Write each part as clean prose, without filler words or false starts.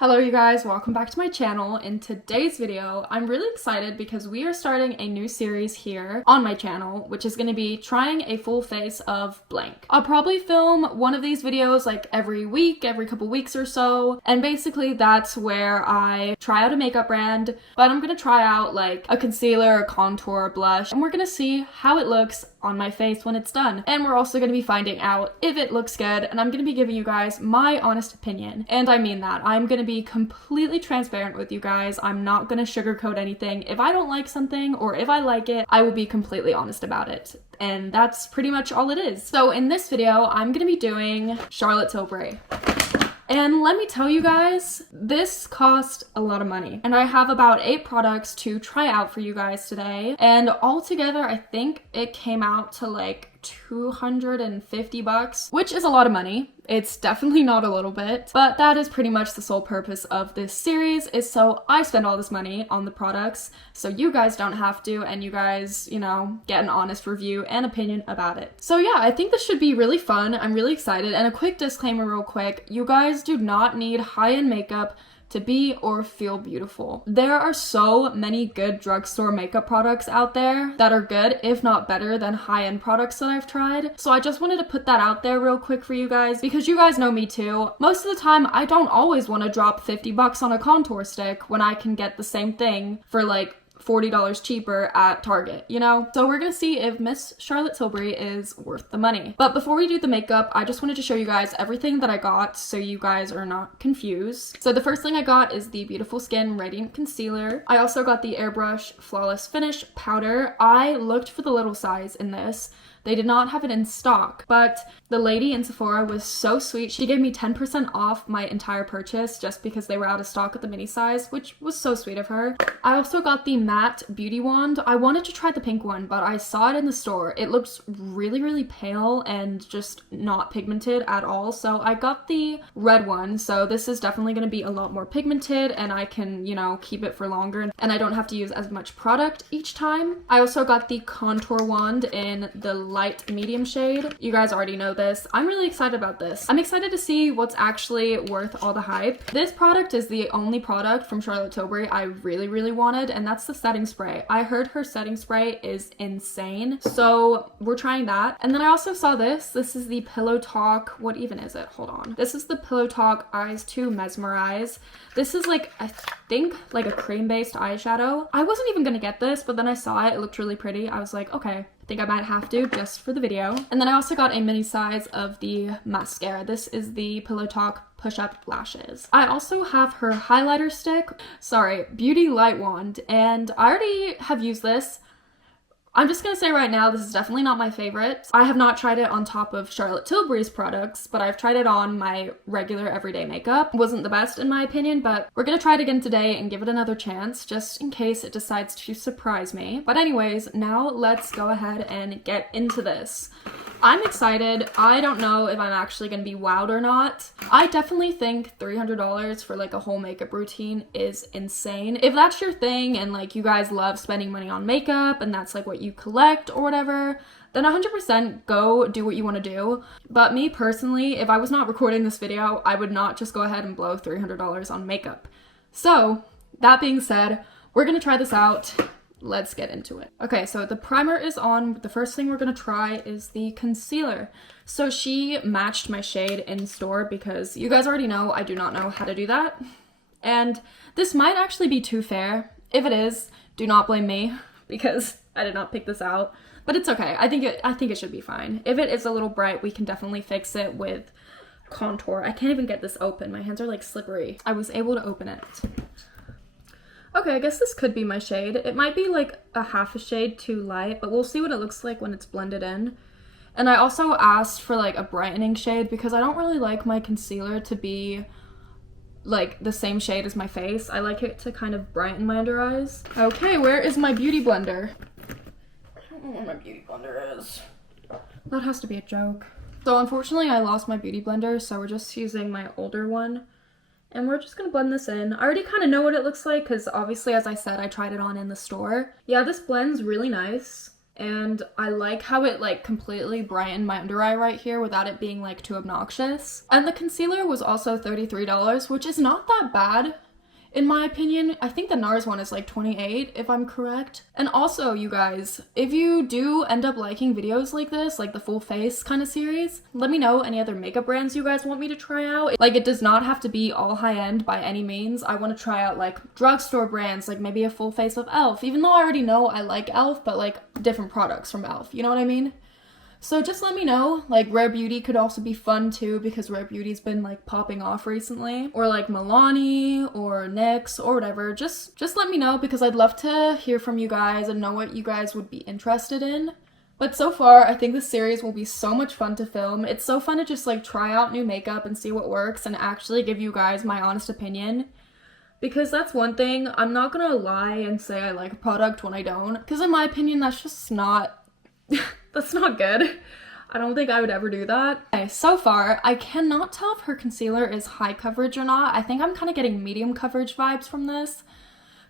Hello you guys, welcome back to my channel. In today's video, I'm really excited because we are starting a new series here on my channel, which is going to be trying a full face of blank. I'll probably film one of these videos like every week, every couple weeks or so, and basically that's where I try out a makeup brand, but I'm going to try out like a concealer, a contour, a blush, and we're going to see how it looks on my face when it's done. And we're also going to be finding out if it looks good, and I'm going to be giving you guys my honest opinion. And I mean that. I'm going to be completely transparent with you guys. I'm not going to sugarcoat anything. If I don't like something or if I like it, I will be completely honest about it. And that's pretty much all it is. So in this video, I'm going to be doing Charlotte Tilbury. And let me tell you guys, this cost a lot of money. And I have about 8 products to try out for you guys today. And altogether, I think it came out to like $250, which is a lot of money. It's definitely not a little bit, but that is pretty much the sole purpose of this series, is so I spend all this money on the products so you guys don't have to, and you guys, you know, get an honest review and opinion about it. So yeah, I think this should be really fun. I'm really excited. And a quick disclaimer real quick, you guys do not need high-end makeup to be or feel beautiful. There are so many good drugstore makeup products out there that are good, if not better than high-end products that I've tried. So I just wanted to put that out there real quick for you guys, because you guys know me too. Most of the time, I don't always want to drop 50 bucks on a contour stick when I can get the same thing for like $40 cheaper at Target, you know? So we're gonna see if Miss Charlotte Tilbury is worth the money. But before we do the makeup, I just wanted to show you guys everything that I got so you guys are not confused. So the first thing I got is the Beautiful Skin Radiant Concealer. I also got the Airbrush Flawless Finish Powder. I looked for the little size in this. They did not have it in stock, but the lady in Sephora was so sweet. She gave me 10% off my entire purchase just because they were out of stock at the mini size, which was so sweet of her. I also got the matte beauty wand. I wanted to try the pink one, but I saw it in the store. It looks really, really pale and just not pigmented at all. So I got the red one. So this is definitely going to be a lot more pigmented, and I can, you know, keep it for longer, and I don't have to use as much product each time. I also got the contour wand in the light medium shade. You guys already know this. I'm really excited about this. I'm excited to see what's actually worth all the hype. This product is the only product from Charlotte Tilbury I really, really wanted, and that's the setting spray. I heard her setting spray is insane, so we're trying that. And then I also saw this. This is the Pillow Talk. What even is it? Hold on. This is the Pillow Talk Eyes to Mesmerize. This is like, I think, like a cream-based eyeshadow. I wasn't even gonna get this, but then I saw it. It looked really pretty. I was like, okay, I think I might have to just for the video. And then I also got a mini size of the mascara. This is the Pillow Talk Push-Up Lashes. I also have her highlighter stick, beauty light wand, and I already have used this. I'm just gonna say right now, this is definitely not my favorite. I have not tried it on top of Charlotte Tilbury's products, but I've tried it on my regular everyday makeup. It wasn't the best in my opinion, but we're gonna try it again today and give it another chance, just in case it decides to surprise me. But anyways, now let's go ahead and get into this. I'm excited. I don't know if I'm actually gonna be wowed or not. I definitely think $300 for like a whole makeup routine is insane. If that's your thing and like you guys love spending money on makeup and that's like what you collect or whatever, then 100% go do what you want to do. But me personally, if I was not recording this video, I would not just go ahead and blow $300 on makeup. So that being said, we're gonna try this out. Let's get into it. Okay, so the primer is on. The first thing we're gonna try is the concealer. So she matched my shade in store because you guys already know I do not know how to do that. And this might actually be too fair. If it is, do not blame me because I did not pick this out. But it's okay. I think it should be fine. If it is a little bright, we can definitely fix it with contour. I can't even get this open. My hands are like slippery. I was able to open it. Okay, I guess this could be my shade. It might be like a half a shade too light, but we'll see what it looks like when it's blended in. And I also asked for like a brightening shade because I don't really like my concealer to be like the same shade as my face. I like it to kind of brighten my under eyes. Okay, where is my beauty blender? I don't know where my beauty blender is. That has to be a joke. So unfortunately I lost my beauty blender, so we're just using my older one. And we're just gonna blend this in. I already kind of know what it looks like because obviously, as I said, I tried it on in the store. Yeah, this blends really nice. and I like how it like completely brightened my under eye right here without it being like too obnoxious. And the concealer was also $33, which is not that bad in my opinion. I think the NARS one is like $28 if I'm correct. And also, you guys, if you do end up liking videos like this, like the full face kind of series, let me know any other makeup brands you guys want me to try out. Like, it does not have to be all high-end by any means. I want to try out like drugstore brands, like maybe a full face of e.l.f. Even though I already know I like e.l.f., but like different products from e.l.f., you know what I mean? So just let me know. Like, Rare Beauty could also be fun too, because Rare Beauty's been like popping off recently. Or like Milani or NYX or whatever. Just let me know, because I'd love to hear from you guys and know what you guys would be interested in. But so far, I think this series will be so much fun to film. It's so fun to just like try out new makeup and see what works and actually give you guys my honest opinion. Because that's one thing, I'm not gonna lie and say I like a product when I don't. Because in my opinion, that's just not... that's not good. I don't think I would ever do that. Okay, so far, I cannot tell if her concealer is high coverage or not. I think I'm kind of getting medium coverage vibes from this,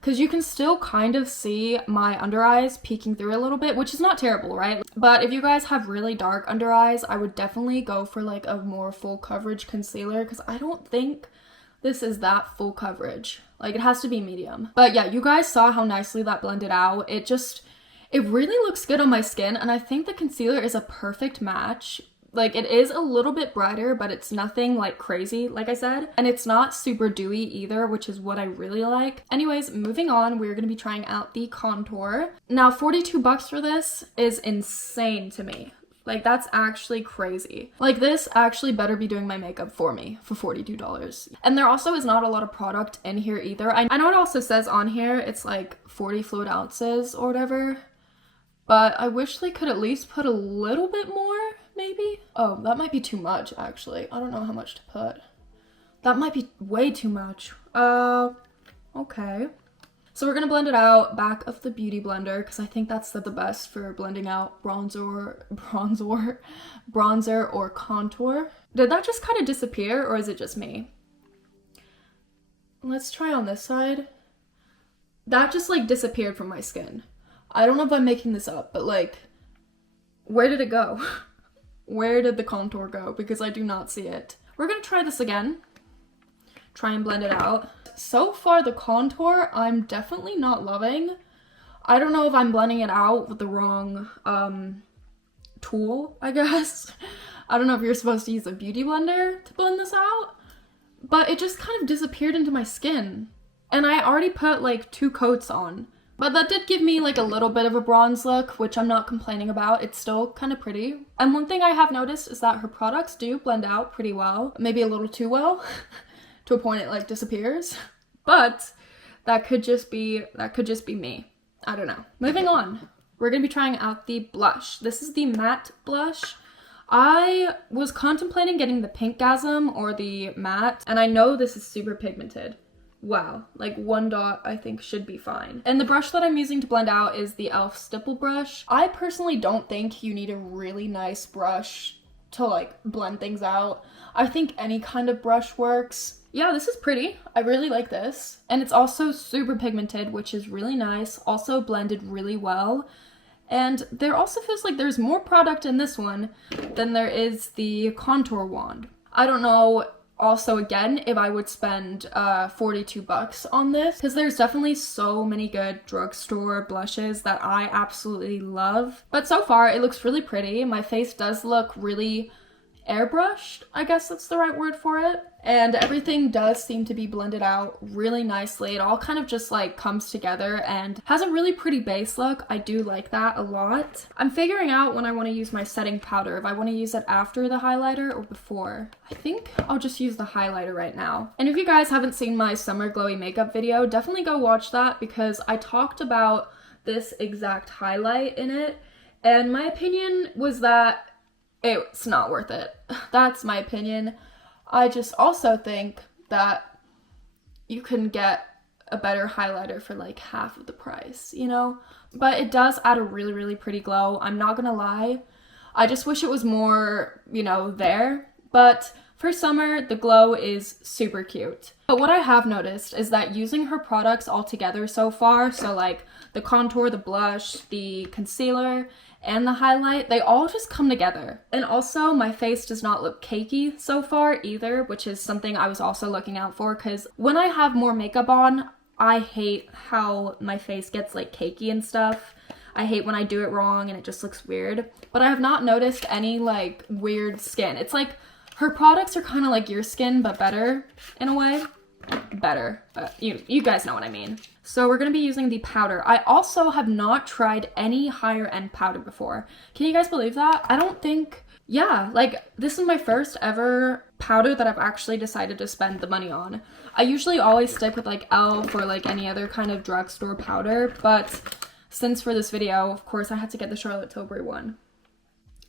because you can still kind of see my under eyes peeking through a little bit, which is not terrible, right? But if you guys have really dark under eyes, I would definitely go for like a more full coverage concealer, because I don't think this is that full coverage. Like, it has to be medium. But yeah, you guys saw how nicely that blended out. It really looks good on my skin, and I think the concealer is a perfect match. Like, it is a little bit brighter, but it's nothing like crazy, like I said. And it's not super dewy either, which is what I really like. Anyways, moving on, we're gonna be trying out the contour. Now, $42 for this is insane to me. Like, that's actually crazy. Like, this actually better be doing my makeup for me for $42. And there also is not a lot of product in here either. I know it also says on here it's like 40 fluid ounces or whatever, but I wish they could at least put a little bit more, maybe? Oh, that might be too much, actually. I don't know how much to put. That might be way too much. Okay. So we're gonna blend it out back of the Beauty Blender, because I think that's the best for blending out bronzer or contour. Did that just kind of disappear, or is it just me? Let's try on this side. That just like disappeared from my skin. I don't know if I'm making this up, but like, where did it go? Where did the contour go? Because I do not see it. We're gonna try this again. Try and blend it out. So far, the contour, I'm definitely not loving. I don't know if I'm blending it out with the wrong tool, I guess. I don't know if you're supposed to use a beauty blender to blend this out, but it just kind of disappeared into my skin. And I already put like 2 coats on. But that did give me like a little bit of a bronze look, which I'm not complaining about. It's still kind of pretty. And one thing I have noticed is that her products do blend out pretty well. Maybe a little too well, to a point it like disappears. But that could just be me. I don't know. Moving on. We're gonna be trying out the blush. This is the matte blush. I was contemplating getting the Pinkgasm or the matte, and I know this is super pigmented. Wow, like 1 dot I think should be fine. And the brush that I'm using to blend out is the e.l.f. stipple brush. I personally don't think you need a really nice brush to like blend things out. I think any kind of brush works. Yeah, this is pretty. I really like this. And it's also super pigmented, which is really nice. Also blended really well. And there also feels like there's more product in this one than there is the contour wand. I don't know also, again, if I would spend $42 on this, because there's definitely so many good drugstore blushes that I absolutely love. But so far, it looks really pretty. My face does look really airbrushed, I guess that's the right word for it. And everything does seem to be blended out really nicely. It all kind of just like comes together and has a really pretty base look. I do like that a lot. I'm figuring out when I want to use my setting powder, if I want to use it after the highlighter or before. I think I'll just use the highlighter right now. And if you guys haven't seen my summer glowy makeup video, definitely go watch that, because I talked about this exact highlight in it, and my opinion was that it's not worth it. That's my opinion. I just also think that you can get a better highlighter for like half of the price, you know? But it does add a really, really pretty glow. I'm not gonna lie. I just wish it was more, you know, there. But For summer, the glow is super cute. But what I have noticed is that using her products all together so far, so like the contour, the blush, the concealer, and the highlight, they all just come together. And also, my face does not look cakey so far either, which is something I was also looking out for, because when I have more makeup on, I hate how my face gets like cakey and stuff. I hate when I do it wrong and it just looks weird. But I have not noticed any like weird skin. It's like her products are kind of like your skin, but better in a way. Better, but you guys know what I mean. So we're gonna be using the powder. I also have not tried any higher end powder before. Can you guys believe that? I don't think, yeah, like this is my first ever powder that I've actually decided to spend the money on. I usually always stick with like e.l.f. or like any other kind of drugstore powder, but since for this video, of course, I had to get the Charlotte Tilbury one.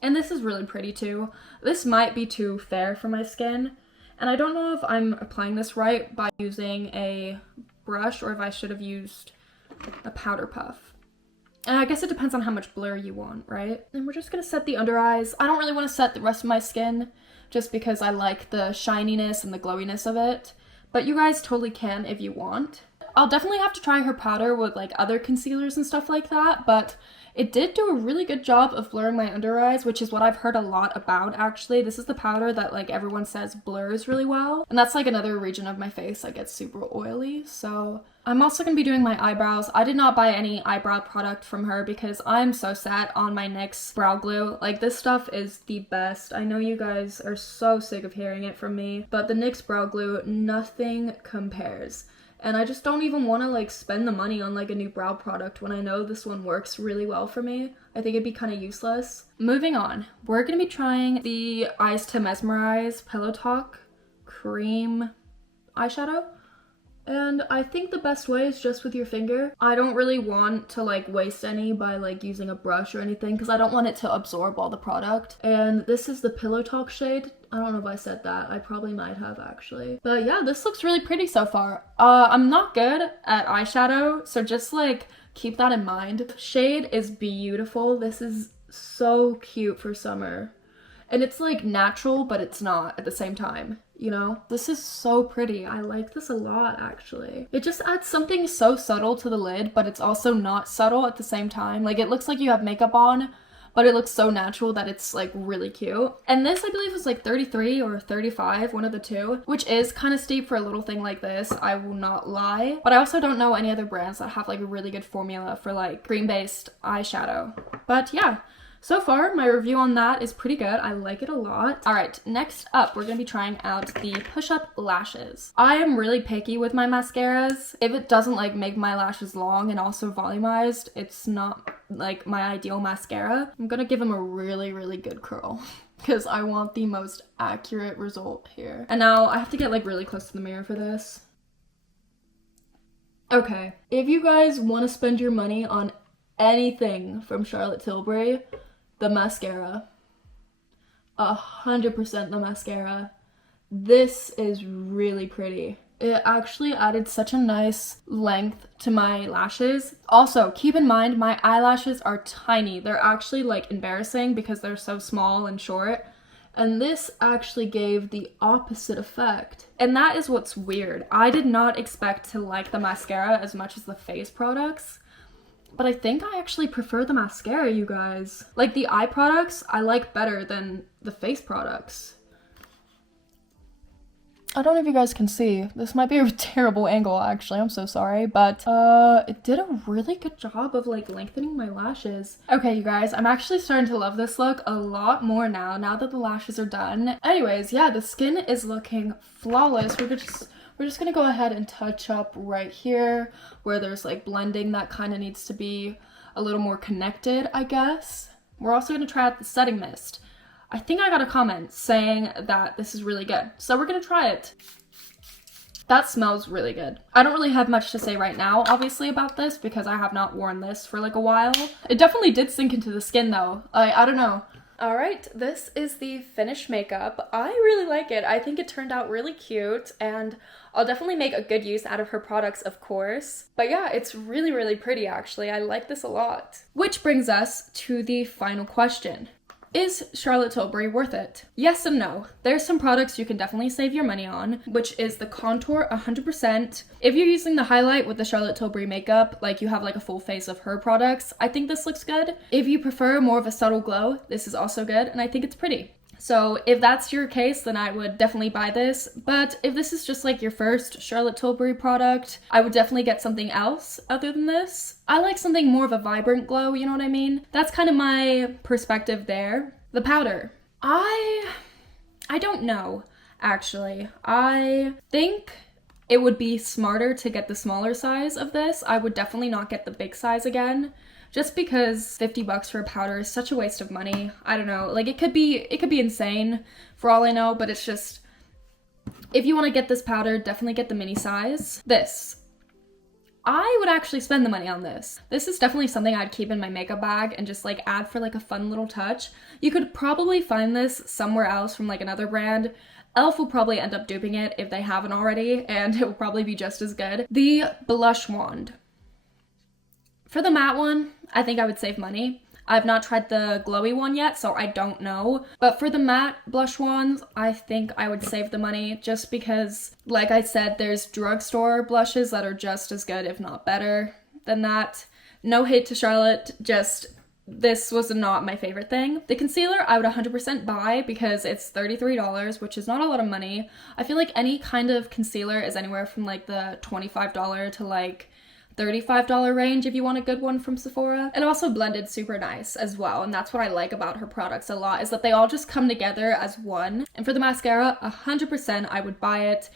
And this is really pretty too. This might be too fair for my skin. And I don't know if I'm applying this right by using a brush or if I should have used a powder puff. And I guess it depends on how much blur you want, right? And we're just gonna set the under eyes. I don't really want to set the rest of my skin just because I like the shininess and the glowiness of it. But you guys totally can if you want. I'll definitely have to try her powder with like other concealers and stuff like that, but it did do a really good job of blurring my under eyes, which is what I've heard a lot about actually. This is the powder that like everyone says blurs really well. And that's like another region of my face that gets super oily. So I'm also going to be doing my eyebrows. I did not buy any eyebrow product from her because I'm so set on my NYX brow glue. Like this stuff is the best. I know you guys are so sick of hearing it from me, but the NYX brow glue, nothing compares. And I just don't even want to like spend the money on like a new brow product when I know this one works really well for me. I think it'd be kind of useless. Moving on, we're going to be trying the Eyes to Mesmerize Pillow Talk Cream eyeshadow. And I think the best way is just with your finger. I don't really want to like waste any by like using a brush or anything because I don't want it to absorb all the product. And this is the Pillow Talk shade. I don't know if I said that. I probably might have actually. But yeah, this looks really pretty so far. I'm not good at eyeshadow, so just like keep that in mind. Shade is beautiful. This is so cute for summer. And it's like natural, but it's not at the same time, you know? This is so pretty. I like this a lot, actually. It just adds something so subtle to the lid, but it's also not subtle at the same time. Like, it looks like you have makeup on, but it looks so natural that it's like really cute. And this, I believe, is like 33 or 35, one of the two, which is kind of steep for a little thing like this, I will not lie. But I also don't know any other brands that have like a really good formula for like cream-based eyeshadow. But yeah. So far, my review on that is pretty good. I like it a lot. All right, next up, we're gonna be trying out the push-up lashes. I am really picky with my mascaras. If it doesn't like make my lashes long and also volumized, it's not like my ideal mascara. I'm gonna give them a really, really good curl because I want the most accurate result here. And now I have to get like really close to the mirror for this. Okay, if you guys want to spend your money on anything from Charlotte Tilbury, the mascara. 100% the mascara. This is really pretty. It actually added such a nice length to my lashes. Also, keep in mind, my eyelashes are tiny. They're actually like embarrassing because they're so small and short. And this actually gave the opposite effect. And that is what's weird. I did not expect to like the mascara as much as the face products. But I think I actually prefer the mascara, you guys. Like the eye products, I like better than the face products. I don't know if you guys can see. This might be a terrible angle, actually. I'm so sorry. But it did a really good job of like lengthening my lashes. Okay, you guys, I'm actually starting to love this look a lot more now that the lashes are done. Anyways, yeah, the skin is looking flawless. We're just gonna go ahead and touch up right here where there's like blending that kind of needs to be a little more connected, I guess. We're also gonna try out the setting mist. I think I got a comment saying that this is really good, so we're gonna try it. That smells really good. I don't really have much to say right now, obviously, about this because I have not worn this for like a while. It definitely did sink into the skin though. I don't know. All right, this is the finished makeup. I really like it. I think it turned out really cute, and I'll definitely make a good use out of her products, of course. But yeah, it's really, really pretty, actually. I like this a lot. Which brings us to the final question. Is Charlotte Tilbury worth it? Yes and no. There's some products you can definitely save your money on, which is the contour 100%. If you're using the highlight with the Charlotte Tilbury makeup, like you have like a full face of her products, I think this looks good. If you prefer more of a subtle glow, this is also good, and I think it's pretty. So if that's your case, then I would definitely buy this. But if this is just like your first Charlotte Tilbury product, I would definitely get something else other than this. I like something more of a vibrant glow, you know what I mean? That's kind of my perspective there. The powder. I don't know, actually. I think it would be smarter to get the smaller size of this. I would definitely not get the big size again. Just because $50 for a powder is such a waste of money. I don't know, like it could be insane for all I know, but it's just, if you want to get this powder, definitely get the mini size. This. I would actually spend the money on this. This is definitely something I'd keep in my makeup bag and just like add for like a fun little touch. You could probably find this somewhere else from like another brand. e.l.f. will probably end up duping it if they haven't already, and it will probably be just as good. The blush wand. For the matte one, I think I would save money. I've not tried the glowy one yet, so I don't know. But for the matte blush wands, I think I would save the money just because, like I said, there's drugstore blushes that are just as good, if not better than that. No hate to Charlotte, just this was not my favorite thing. The concealer I would 100% buy because it's $33, which is not a lot of money. I feel like any kind of concealer is anywhere from like the $25 to like $35 range if you want a good one from Sephora. It also blended super nice as well, and that's what I like about her products a lot, is that they all just come together as one. And for the mascara, 100% I would buy it.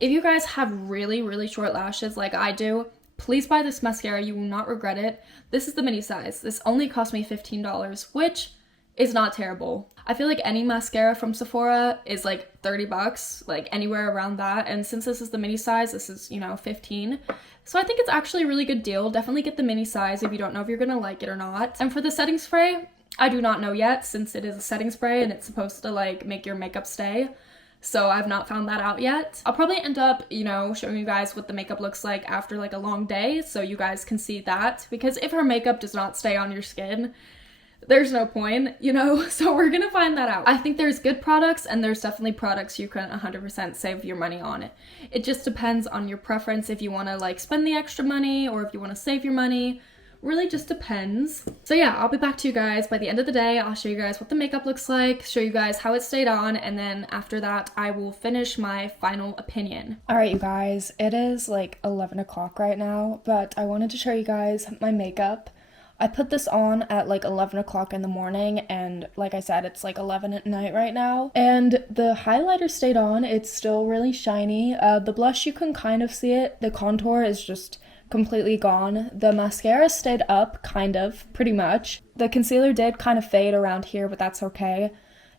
If you guys have really, really short lashes like I do, please buy this mascara, you will not regret it. This is the mini size. This only cost me $15, which is not terrible. I feel like any mascara from Sephora is like $30, like anywhere around that. And since this is the mini size, this is, you know, 15. So I think it's actually a really good deal. Definitely get the mini size if you don't know if you're gonna like it or not. And for the setting spray, I do not know yet, since it is a setting spray and it's supposed to like make your makeup stay. So I've not found that out yet. I'll probably end up, you know, showing you guys what the makeup looks like after like a long day, so you guys can see that. Because if her makeup does not stay on your skin, there's no point, you know? So we're gonna find that out. I think there's good products and there's definitely products you can 100% save your money on. It just depends on your preference, if you wanna like spend the extra money or if you wanna save your money. Really just depends. So yeah, I'll be back to you guys by the end of the day. I'll show you guys what the makeup looks like, show you guys how it stayed on, and then after that I will finish my final opinion. Alright you guys, it is like 11 o'clock right now, but I wanted to show you guys my makeup. I put this on at like 11 o'clock in the morning, and like I said, it's like 11 at night right now. And the highlighter stayed on. It's still really shiny. The blush, you can kind of see it. The contour is just completely gone. The mascara stayed up, kind of, pretty much. The concealer did kind of fade around here, but that's okay.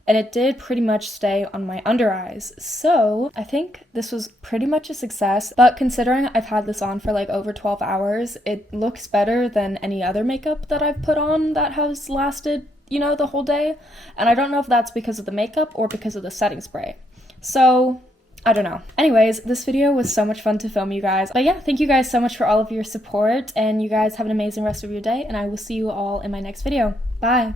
And it did pretty much stay on my under eyes. So I think this was pretty much a success, but considering I've had this on for like over 12 hours, it looks better than any other makeup that I've put on that has lasted, you know, the whole day. And I don't know if that's because of the makeup or because of the setting spray. So I don't know. Anyways, this video was so much fun to film, you guys. But yeah, thank you guys so much for all of your support, and you guys have an amazing rest of your day, and I will see you all in my next video. Bye!